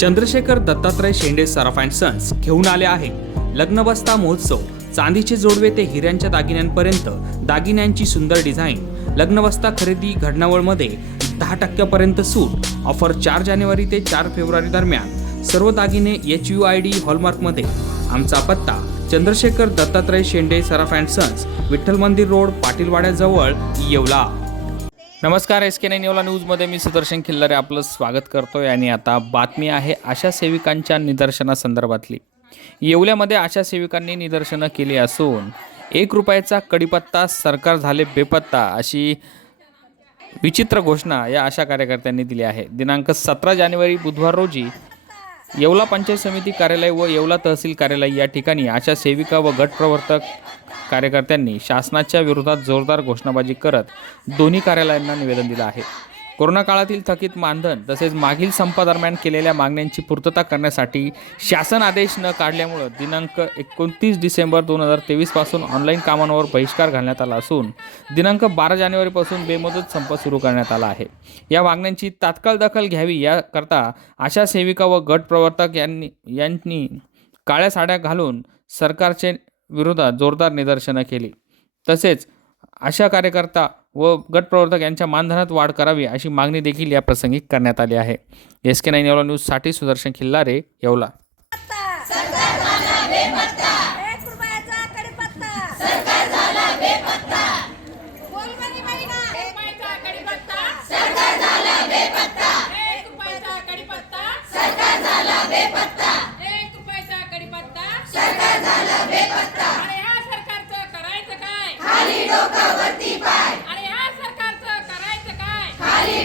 Chandrashekhar Dattatray Shende Saraf and sons घेऊन आले आहे. लग्नबस्ता महोत्सव चांदीचे जोडवे ते हिऱ्यांच्या दागिन्यांपर्यंत दागिन्यांची सुंदर डिझाईन लग्नबस्ता खरेदी घडणावळमध्ये दहा टक्क्यापर्यंत सूट ऑफर चार जानेवारी ते चार फेब्रुवारी दरम्यान सर्व दागिने एच यू आय डी हॉलमार्कमध्ये. आमचा पत्ता Chandrashekhar Dattatray Shende Saraf and sons Vitthal Mandir road पाटीलवाड्याजवळ Yeola. नमस्कार एस के नाईन न्यूला न्यूजमध्ये मी सुदर्शन खिल्लारे आपलं स्वागत करतोय आणि आता बातमी आहे आशा सेविकांच्या निदर्शनासंदर्भातली. येवल्यामध्ये आशा सेविकांनी निदर्शनं केली असून एक रुपयाचा कडीपत्ता सरकार झाले बेपत्ता अशी विचित्र घोषणा या आशा कार्यकर्त्यांनी दिली आहे. दिनांक सतरा जानेवारी बुधवार रोजी येवला पंचायत समिती कार्यालय व येवला तहसील कार्यालय या ठिकाणी अशा सेविका व गटप्रवर्तक कार्यकर्त्यांनी शासनाच्या विरोधात जोरदार घोषणाबाजी करत दोन्ही कार्यालयांना निवेदन दिलं आहे. कोरोना काळातील थकीत मानधन तसेच मागील संपादरम्यान केलेल्या मागण्यांची पूर्तता करण्यासाठी शासन आदेश न काढल्यामुळं दिनांक एकोणतीस डिसेंबर दोन हजार तेवीसपासून ऑनलाईन कामांवर बहिष्कार घालण्यात आला असून दिनांक बारा जानेवारीपासून बेमुदत संप सुरू करण्यात आला आहे. या मागण्यांची तात्काळ दखल घ्यावी याकरता आशा सेविका व गट प्रवर्तक यांनी यांनी काळ्या साड्या घालून सरकारचे विरोधात जोरदार निदर्शनं केली. तसेच आशा कार्यकर्ता व गट प्रवर्तक यांच्या मानधनात वाढ करावी अशी मागणी देखील या प्रसंगी करण्यात आली आहे. एस के नाईन येवला न्यूजसाठी सुदर्शन खिल्लारे येवला. एक रुपयाचा कडीपत्ता सरकार झाला बेपत्ता. बोल बरी महिना एक रुपयाचा कढीपत्ता सरकार झाला बेपत्ता एक रुपयाचा कढीपत्ता सरकार झाला बेपत्ता एक रुपयाचा कढीपत्ता सरकार झाला बेपत्ता आणि ह्या सरकारचं करायचं काय? खाली डोकं वरती पाय आणि ह्या सरकारचं करायचं काय खाली डोकं वरती पाय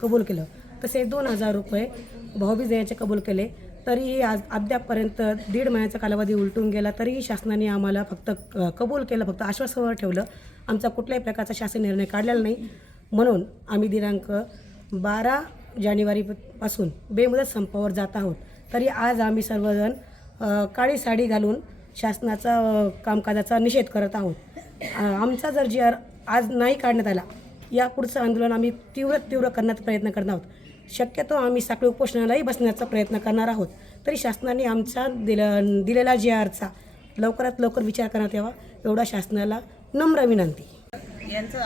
कबूल केलं. तसे दोन हजार रुपये भाऊबीज द्यायचे कबूल केले. तरीही आज अद्यापपर्यंत दीड महिन्याचा कालावधी उलटून गेला. तरीही शासनाने आम्हाला फक्त कबूल केलं फक्त आश्वासनावर ठेवलं. आमचा कुठल्याही प्रकारचा शासन निर्णय काढलेला नाही. म्हणून आम्ही दिनांक बारा जानेवारीपासून बेमुदत संपावर जात आहोत. तरी आज आम्ही सर्वजण काळी साडी घालून शासनाचा कामकाजाचा निषेध करत आहोत. आमचा जर जी आर आज नाही काढण्यात आला या पुढचं आंदोलन आम्ही तीव्र तीव्र करण्याचा प्रयत्न करणार आहोत. शक्यतो आम्ही साखळी उपोषणालाही बसण्याचा प्रयत्न करणार आहोत. तरी शासनाने आमचा दिला दिलेला जी आरचा लवकरात लवकर विचार करण्यात यावा एवढा शासनाला नम्र विनंती. यांचं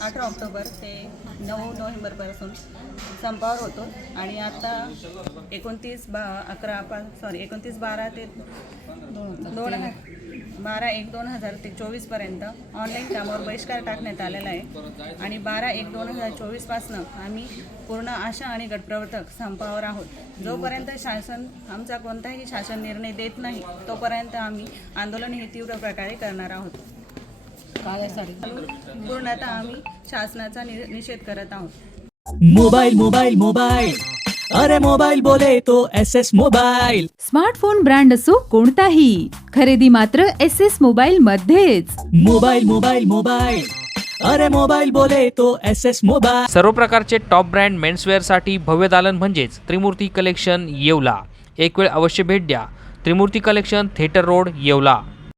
अठरा ऑक्टोबर ते नऊ नोव्हेंबरपासून संपावर होतो. आणि आता एकोणतीस बा अकरा पा सॉरी एकोणतीस बारा ते दोन बारा एक दोन हजार ते चोवीसपर्यंत ऑनलाईन कामावर बहिष्कार टाकण्यात आलेला आहे. आणि बारा एक दोन हजार चोवीसपासनं आम्ही पूर्ण आशा आणि गटप्रवर्तक संपावर आहोत. जोपर्यंत शासन आमचा कोणताही शासन निर्णय देत नाही तोपर्यंत आम्ही आंदोलन हे तीव्र प्रकारे करणार आहोत. पूर्णतः आम्ही शासनाचा निषेध करत आहोत. मोबाइल मोबाइल मोबाइल अरे मोबाइल बोले तो S S mobile smartphone brand असो कोणताही खरेदी मात्र एस एस मोबाईल मध्येच. मोबाइल मोबाइल मोबाइल अरे मोबाइल बोले तो एस एस मोबाइल सर्व प्रकारचे टॉप ब्रँड मेन्सवेअरसाठी भव्य दालन म्हणजेच त्रिमूर्ती कलेक्शन येवला. एक वेळ अवश्य भेट द्या. Trimurti collection theatre road Yeola.